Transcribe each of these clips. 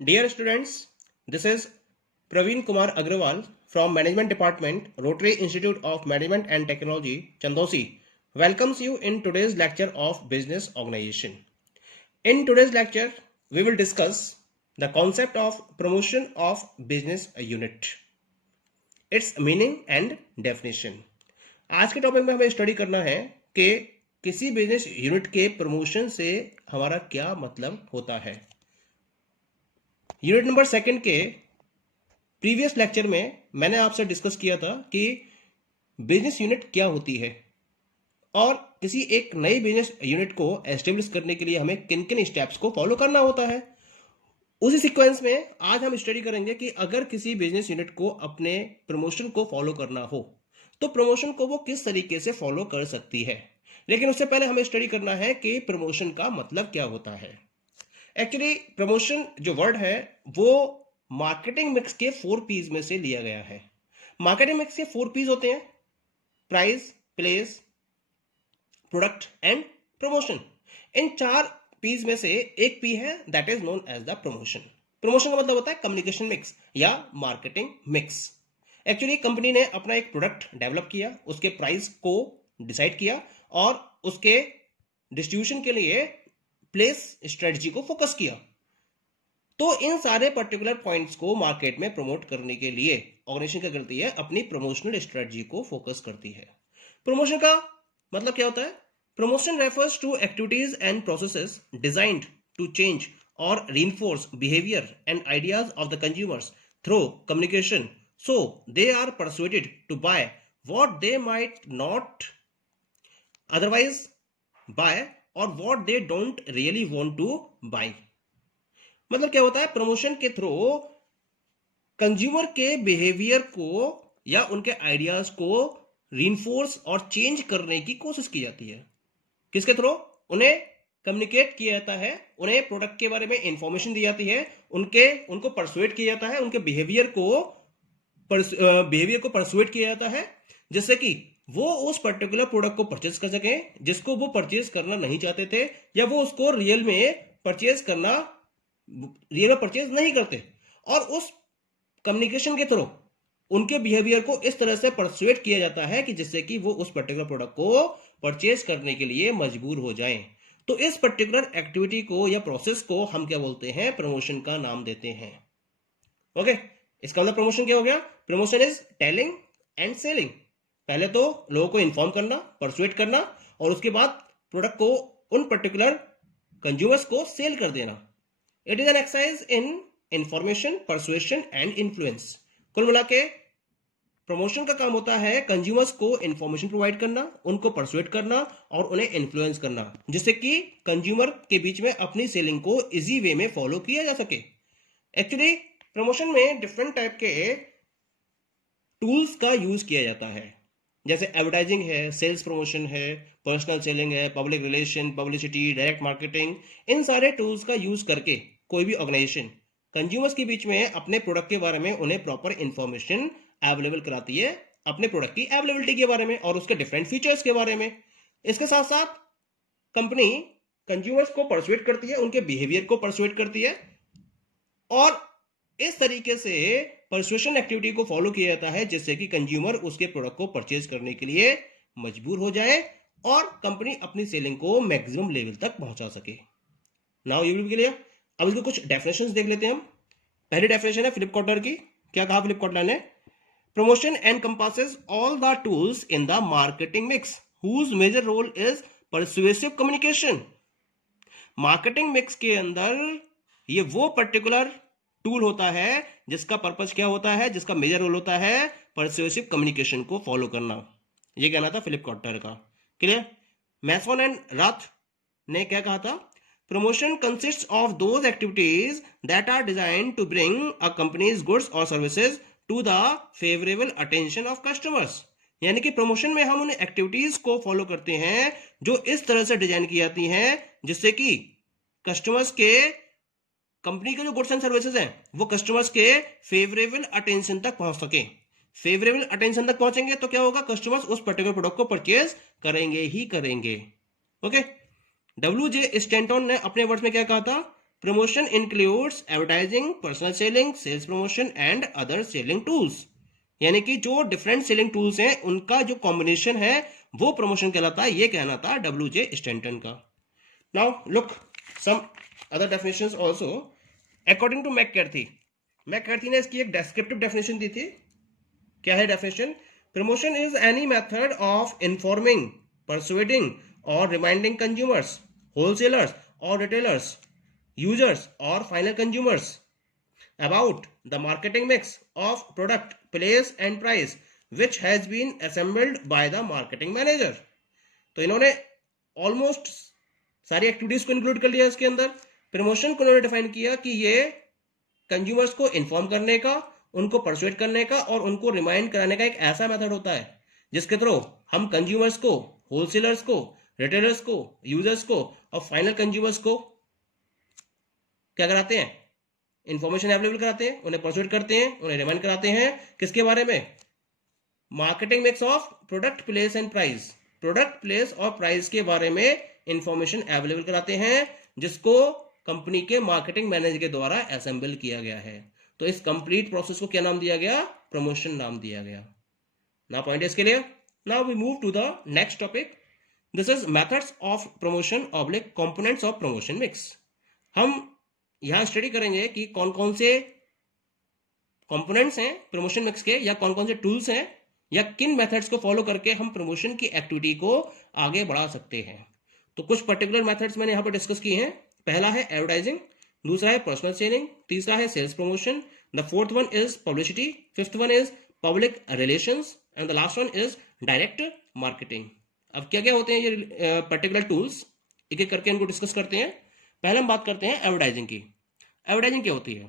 Dear students, this is Praveen Kumar Agrawal from Management Department, Rotary Institute of Management and Technology, Chandosi, welcomes you in today's lecture of Business Organization. In today's lecture, we will discuss the concept of promotion of business unit, its meaning and definition. आज के topic में हमें study करना है कि किसी business unit के promotion से हमारा क्या मतलब होता है। यूनिट नंबर सेकंड के प्रीवियस लेक्चर में मैंने आपसे डिस्कस किया था कि बिजनेस यूनिट क्या होती है और किसी एक नई बिजनेस यूनिट को एस्टेब्लिश करने के लिए हमें किन किन स्टेप्स को फॉलो करना होता है। उसी सीक्वेंस में आज हम स्टडी करेंगे कि अगर किसी बिजनेस यूनिट को अपने प्रमोशन को फॉलो करना हो तो प्रमोशन को वो किस तरीके से फॉलो कर सकती है। लेकिन उससे पहले हमें स्टडी करना है कि प्रमोशन का मतलब क्या होता है। एक्चुअली प्रमोशन जो वर्ड है वो मार्केटिंग मिक्स के 4 पीज में से लिया गया है। मार्केटिंग मिक्स के 4 पीज होते हैं: price, place, product and promotion. इन 4 पीज में से एक पी है that is known as the promotion. Promotion का मतलब होता है कम्युनिकेशन मिक्स या मार्केटिंग मिक्स। एक्चुअली कंपनी ने अपना एक प्रोडक्ट डेवलप किया, उसके प्राइस को डिसाइड किया और उसके डिस्ट्रीब्यूशन के लिए प्लेस स्ट्रेटजी को फोकस किया। तो इन सारे पर्टिकुलर पॉइंट्स को मार्केट में प्रमोट करने के लिए ऑर्गेनाइजेशन क्या करती है, अपनी प्रमोशनल स्ट्रेटजी को फोकस करती है। प्रमोशन का मतलब क्या होता है? Promotion refers to activities and processes designed to change और reinforce behaviour and ideas of the consumers through communication so they are persuaded to buy what they might not otherwise buy और what they don't really want to buy. मतलब क्या होता है? Promotion के through consumer के behaviour को या उनके आइडियाज को रीइंफोर्स और चेंज करने की कोशिश की जाती है। किसके थ्रू? उन्हें कम्युनिकेट किया जाता है, उन्हें प्रोडक्ट के बारे में इंफॉर्मेशन दी जाती है, उनको परसुएट किया जाता है, उनके बिहेवियर को परसुएट किया जाता है जिससे कि वो उस पर्टिकुलर प्रोडक्ट को परचेज कर सके जिसको वो परचेज करना नहीं चाहते थे, या वो उसको रियल में परचेज नहीं करते। और उस कम्युनिकेशन के थ्रू उनके बिहेवियर को इस तरह से परसुएट किया जाता है कि जिससे कि वो उस पर्टिकुलर प्रोडक्ट को परचेज करने के लिए मजबूर हो जाएं। तो इस पर्टिकुलर एक्टिविटी को या प्रोसेस को हम क्या बोलते हैं? प्रमोशन का नाम देते हैं। ओके, इसका मतलब प्रमोशन क्या हो गया? Promotion is telling and selling. पहले तो लोगों को इन्फॉर्म करना, परसुएट करना, और उसके बाद प्रोडक्ट को उन पर्टिकुलर कंज्यूमर्स को सेल कर देना। It is an exercise in information, persuasion and influence. कुल मिला के प्रमोशन का काम होता है कंज्यूमर्स को इंफॉर्मेशन प्रोवाइड करना, उनको परसुएट करना और उन्हें इन्फ्लुएंस करना, जिससे कि कंज्यूमर के बीच में अपनी सेलिंग को इजी वे में फॉलो किया जा सके। एक्चुअली प्रमोशन में डिफरेंट टाइप के टूल्स का यूज किया जाता है, जैसे एडवर्टाइजिंग है, सेल्स प्रमोशन है, पर्सनल सेलिंग है, public relation, publicity, direct marketing. इन सारे टूल्स का यूज करके कोई भी ऑर्गेनाइजेशन कंज्यूमर्स के बीच में अपने प्रोडक्ट के बारे में उन्हें प्रॉपर इंफॉर्मेशन अवेलेबल कराती है, अपने प्रोडक्ट की अवेलेबिलिटी के बारे में और उसके डिफरेंट फीचर्स के बारे में। इसके साथ साथ कंपनी कंज्यूमर्स को परसुएट करती है, उनके बिहेवियर को परसुएट करती है, और इस तरीके से परसुएशन एक्टिविटी को फॉलो किया जाता है जिससे कि कंज्यूमर उसके प्रोडक्ट को परचेज करने के लिए मजबूर हो जाए और कंपनी अपनी सेलिंग को मैक्सिमम लेवल तक पहुंचा सके। Now you will be clear. अब इसके कुछ डेफिनेशंस देख लेते हैं हम। पहली डेफिनेशन है फिलिप कॉटलर की। क्या कहा फिलिप कॉटलर ने? Promotion encompasses all the tools in the marketing mix whose major role is persuasive communication. Marketing mix के अंदर ये वो पर्टिकुलर टूल होता है जिसका पर्पस क्या होता है, जिसका मेजर रोल होता है परसुएसिव कम्युनिकेशन को फॉलो करना। ये कहना था फिलिप कॉटलर का। क्लियर? मैसन एंड राथ ने क्या कहा था? Promotion consists of those activities that are designed to bring a company's goods और services to the favourable attention of customers. यानी कि प्रमोशन में हम उन एक्टिविटीज को फॉलो करते हैं जो इस तरह से डिजाइन की जाती हैं जिससे कि कस्टमर्स के, कंपनी के जो गुड्स एंड सर्विसेज हैं वो कस्टमर्स के फेवरेबल अटेंशन तक पहुंच सके। फेवरेबल अटेंशन तक पहुंचेंगे तो क्या होगा? कस्टमर्स उस पर्टिकुलर प्रोडक्ट को परचेज करेंगे ही करेंगे। ओके, डब्ल्यू जे स्टैंटन ने अपने वर्ड्स में क्या कहा था? Promotion includes advertising, personal selling, sales promotion and other selling tools. यानी कि जो डिफरेंट सेलिंग टूल्स हैं उनका जो कॉम्बिनेशन है वो प्रमोशन कहलाता है। ये कहना था WJ स्टैंटन का। Now look some other definitions also according to McCarthy. McCarthy ने इसकी एक डिस्क्रिप्टिव डेफिनेशन दी थी। क्या है definition? Promotion is any method of informing, persuading और रिमाइंडिंग कंज्यूमर्स, होलसेलर्स और रिटेलर्स, यूजर्स और final consumers about the marketing mix of product, place and price which has been assembled by the marketing manager। तो इन्होंने almost सारी activities को include कर लिया इसके अंदर। प्रमोशन को इन्होंने डिफाइन किया कि ये कंज्यूमर्स को इन्फॉर्म करने का, उनको परसुएट करने का और उनको रिमाइंड कराने का एक ऐसा मेथड होता है जिसके थ्रू हम कंज्यूमर्स को, होलसेलर्स को, रिटेलर्स को, यूजर्स को और फाइनल कंज्यूमर्स को क्या कराते हैं? इंफॉर्मेशन अवेलेबल कराते हैं, उन्हें परसुएट करते हैं, उन्हें रिमाइंड कराते हैं। किसके बारे में? Marketing mix of product, place and price. Product, place और प्राइस के बारे में इंफॉर्मेशन अवेलेबल कराते हैं जिसको कंपनी के मार्केटिंग मैनेजर के द्वारा असेंबल किया गया है। तो इस कंप्लीट प्रोसेस को क्या नाम दिया गया? प्रमोशन नाम दिया गया। ना पॉइंट इसके लिए। Now we move to the next topic. This is methods of promotion oblique components of promotion mix. हम यहां स्टडी करेंगे कि कौन कौन से कंपोनेंट्स हैं प्रमोशन मिक्स के, या कौन कौन से टूल्स हैं, या किन मेथड्स को फॉलो करके हम प्रमोशन की एक्टिविटी को आगे बढ़ा सकते हैं। तो कुछ पर्टिकुलर मेथड्स मैंने यहां पर डिस्कस किए हैं। पहला है एडवर्टाइजिंग, दूसरा है पर्सनल सेलिंग, तीसरा है sales promotion, the fourth one is publicity, fifth one is public relations and the last one is direct marketing. अब क्या क्या होते हैं ये पर्टिकुलर टूल्स, एक एक करके इनको डिस्कस करते हैं। पहले हम बात करते हैं एडवर्टाइजिंग की। एडवर्टाइजिंग क्या होती है?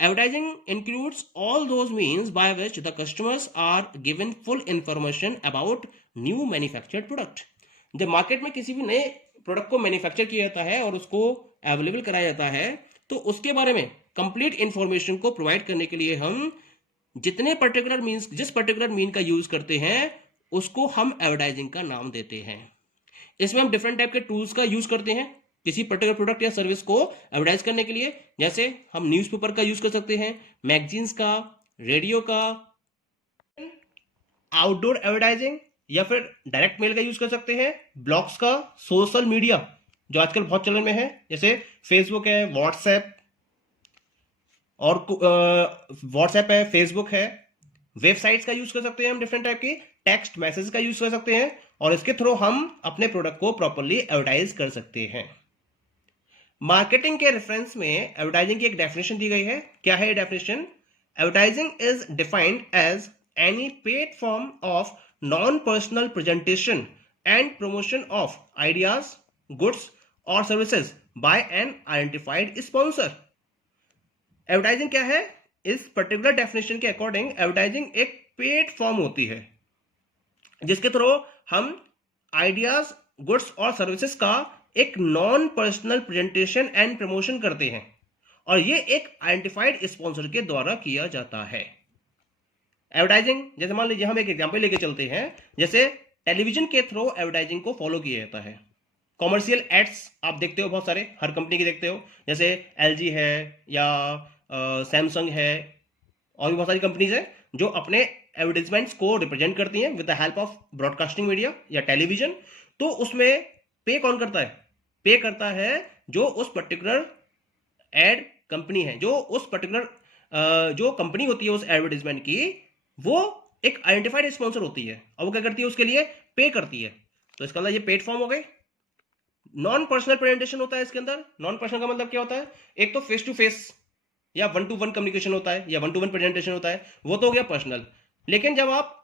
Advertising includes all those means by which the customers are given full information about new manufactured product. जब मार्केट में किसी भी नए प्रोडक्ट को मैन्युफैक्चर किया जाता है और उसको अवेलेबल कराया जाता है तो उसके बारे में कंप्लीट इंफॉर्मेशन को प्रोवाइड करने के लिए हम जितने पर्टिकुलर मीन्स, जिस पर्टिकुलर मीन का यूज करते हैं उसको हम एडवर्टाइजिंग का नाम देते हैं। इसमें हम डिफरेंट टाइप के टूल्स का यूज करते हैं किसी पर्टिकुलर प्रोडक्ट या सर्विस को एडवर्टाइज करने के लिए। जैसे हम न्यूज़पेपर का यूज कर सकते हैं, मैगजीन्स का, रेडियो का, आउटडोर एडवर्टाइजिंग, या फिर डायरेक्ट मेल का यूज कर सकते हैं, ब्लॉग्स का, सोशल मीडिया जो आजकल बहुत चलन में है जैसे फेसबुक है, व्हाट्सएप और व्हाट्सएप है, फेसबुक है, वेबसाइट्स का यूज कर सकते हैं हम, डिफरेंट टाइप की टेक्स्ट मैसेज का यूज कर सकते हैं और इसके थ्रू हम अपने प्रोडक्ट को प्रॉपरली एडवर्टाइज कर सकते हैं। मार्केटिंग के रेफरेंस में एडवर्टाइजिंग की एक डेफिनेशन दी गई है। क्या है ये definition? Advertising is defined as any paid form of non personal presentation and promotion of ideas, goods और services by an identified sponsor. Advertising क्या है? इस पर्टिकुलर डेफिनेशन के अकॉर्डिंग एडवर्टाइजिंग एक पेड फॉर्म होती है जिसके थ्रू हम आइडियाज, गुड्स और सर्विसेज का एक non personal presentation and promotion करते हैं और ये एक आइडेंटिफाइड स्पॉन्सर के द्वारा किया जाता है। एडवर्टाइजिंग, जैसे मान लीजिए हम एक एग्जांपल लेके चलते हैं, जैसे टेलीविजन के थ्रू एडवर्टाइजिंग को फॉलो किया जाता है। कॉमर्शियल एड्स आप देखते हो बहुत सारे, हर कंपनी के देखते हो, जैसे LG है या सैमसंग है और भी बहुत सारी कंपनीज है जो अपने एडवर्टाइजमेंट्स को रिप्रेजेंट करती हैं with the help of broadcasting media या टेलीविजन। तो उसमें पे कौन करता है? पे करता है जो उस पर्टिकुलर एड कंपनी है, जो उस पर्टिकुलर जो कंपनी होती है उस एडवर्टाइजमेंट की, वो एक आइडेंटिफाइड स्पॉन्सर होती है और वो क्या करती है? उसके लिए पे करती है। तो इसका मतलब ये पेड फॉर्म हो गई। नॉन पर्सनल प्रेजेंटेशन होता है इसके अंदर। नॉन पर्सनल का मतलब क्या होता है? एक तो फेस टू फेस या 1-to-1 कम्युनिकेशन होता है या 1-to-1 प्रेजेंटेशन होता है, वो तो हो गया पर्सनल। लेकिन जब आप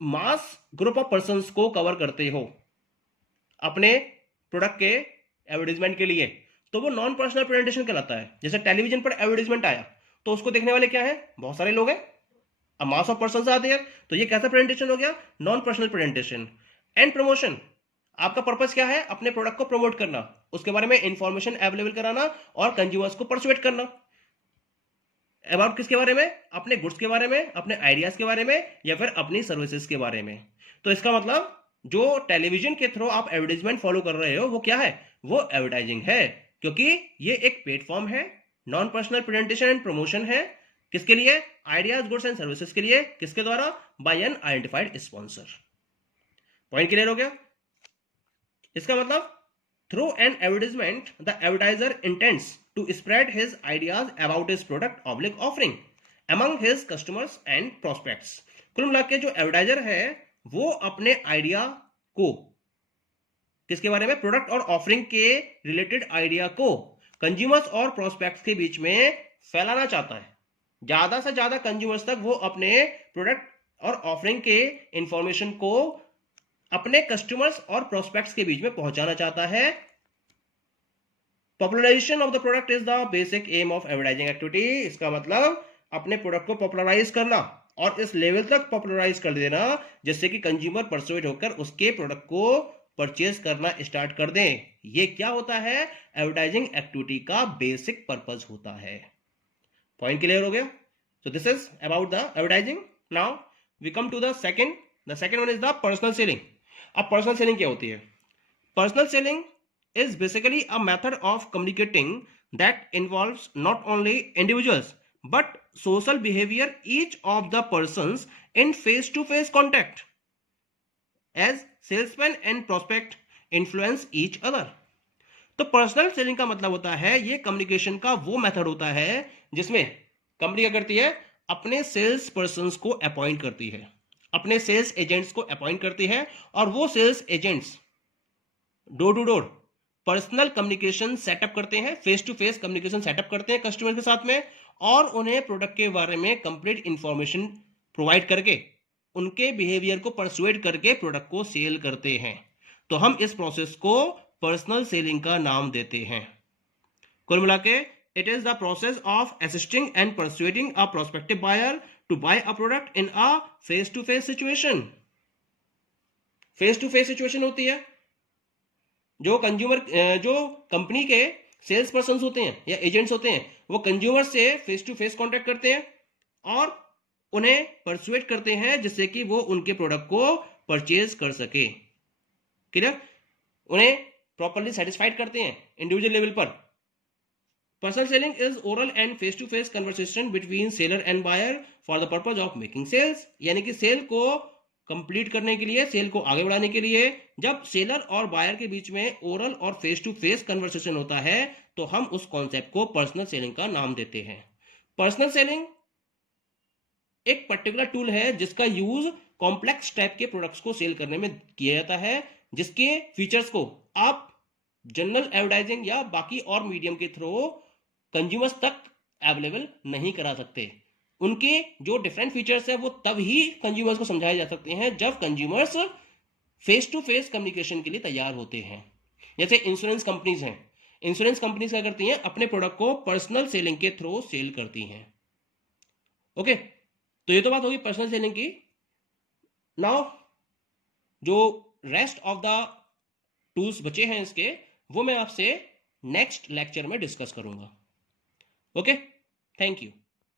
मास ग्रुप ऑफ पर्संस को कवर करते हो अपने प्रोडक्ट के एडवर्टाइजमेंट के लिए, तो वो नॉन पर्सनल प्रेजेंटेशन कहलाता है। जैसे टेलीविजन पर एडवर्टाइजमेंट आया तो उसको देखने वाले क्या है? बहुत सारे लोग हैं, अब मास ऑफ पर्संस आते हैं, तो ये कैसा प्रेजेंटेशन हो गया? Non personal presentation. And promotion, आपका पर्पस क्या है? अपने प्रोडक्ट को प्रमोट करना, उसके बारे में इंफॉर्मेशन अवेलेबल कराना और कंज्यूमर्स को परसुएट करना। अबाउट किसके बारे में? अपने गुड्स के बारे में, अपने आइडियाज के बारे में या फिर अपनी सर्विसेज के बारे में। तो इसका मतलब जो टेलीविजन के थ्रू आप एडवर्टाइजमेंट फॉलो कर रहे हो वो क्या है? वो एडवर्टाइजिंग है। क्योंकि ये एक प्लेटफॉर्म है, non personal presentation and promotion है। किसके लिए? आइडियाज, गुड्स एंड सर्विसेज के लिए। किसके द्वारा? By an identified sponsor. Point clear हो गया? इसका मतलब through an advertisement the advertiser intends to spread his ideas about his product oblique offering among his customers and prospects. कुल मिला के जो एडवर्टाइजर है वो अपने आइडिया को, किसके बारे में? प्रोडक्ट और ऑफरिंग के रिलेटेड आइडिया को कंज्यूमर्स और प्रोस्पेक्ट्स के बीच में फैलाना चाहता है। ज्यादा से ज्यादा कंज्यूमर्स तक वो अपने प्रोडक्ट और ऑफरिंग के इंफॉर्मेशन को अपने कस्टमर्स और प्रोस्पेक्ट्स के बीच में पहुंचाना चाहता है। Popularization of the product is the basic aim of advertising activity. इसका मतलब अपने प्रोडक्ट को पॉपुलराइज करना और इस लेवल तक पॉपुलराइज कर देना जिससे कि कंज्यूमर परसुएड होकर उसके प्रोडक्ट को परचेज करना स्टार्ट कर दें। ये क्या होता है? एडवर्टाइजिंग एक्टिविटी का बेसिक पर्पस होता है। पॉइंट क्लियर हो गया? So this is about the advertising. Now we come to the second one is the personal selling. अब पर्सनल सेलिंग क्या होती है? Personal selling is basically a method of communicating that involves not only individuals but social behavior each of the persons in face-to-face contact as salesman and prospect influence each other। तो personal selling का मतलब होता है ये communication का वो method होता है जिसमें कंपनी क्या करती है? अपने सेल्स पर्सन्स को अपॉइंट करती है, अपने सेल्स एजेंट्स को अपॉइंट करती है और वो sales agents door to door personal communication setup करते हैं, face to face communication setup करते हैं कस्टमर के साथ में और उन्हें प्रोडक्ट के बारे में कंप्लीट इंफॉर्मेशन प्रोवाइड करके उनके बिहेवियर को परसुएड करके प्रोडक्ट को सेल करते हैं। तो हम इस प्रोसेस को पर्सनल सेलिंग का नाम देते हैं। कुल मिला के it is the process of assisting and persuading a prospective buyer to buy a product in a face to face situation. Face to face situation होती है जो कंपनी के सेल्स पर्सन होते हैं या एजेंट्स होते हैं वो कंज्यूमर से फेस टू फेस कांटेक्ट करते हैं और उन्हें परसुएट करते हैं जिससे कि वो उनके प्रोडक्ट को परचेज कर सके। क्लियर? उन्हें प्रॉपर्ली सेटिस्फाइड करते हैं इंडिविजुअल लेवल पर। Personal selling is oral and face to face conversation between seller and buyer for the purpose of making sales. यानी कि सेल को कंप्लीट करने के लिए, सेल को आगे बढ़ाने के लिए जब सेलर और बायर के बीच में ओरल और फेस टू फेस कन्वर्सेशन होता है तो हम उस कॉन्सेप्ट को पर्सनल सेलिंग का नाम देते हैं। पर्सनल सेलिंग एक पर्टिकुलर टूल है जिसका यूज कॉम्प्लेक्स टाइप के प्रोडक्ट्स को सेल करने में किया जाता है, जिसके फीचर्स को आप जनरल एडवर्टाइजिंग या बाकी और मीडियम के थ्रू कंज्यूमर्स तक अवेलेबल नहीं करा सकते। उनके जो डिफरेंट फीचर्स है वो तब ही कंज्यूमर्स को समझाए जा सकते हैं जब consumers face to face communication के लिए तैयार होते हैं। जैसे इंश्योरेंस कंपनीज हैं, इंश्योरेंस कंपनीज क्या करती हैं? अपने प्रोडक्ट को पर्सनल सेलिंग के थ्रू सेल करती हैं। ओके, तो ये तो बात होगी पर्सनल सेलिंग की। नाउ जो रेस्ट ऑफ द टूल्स बचे हैं इसके वो मैं आपसे नेक्स्ट लेक्चर में डिस्कस करूंगा। Okay, thank you.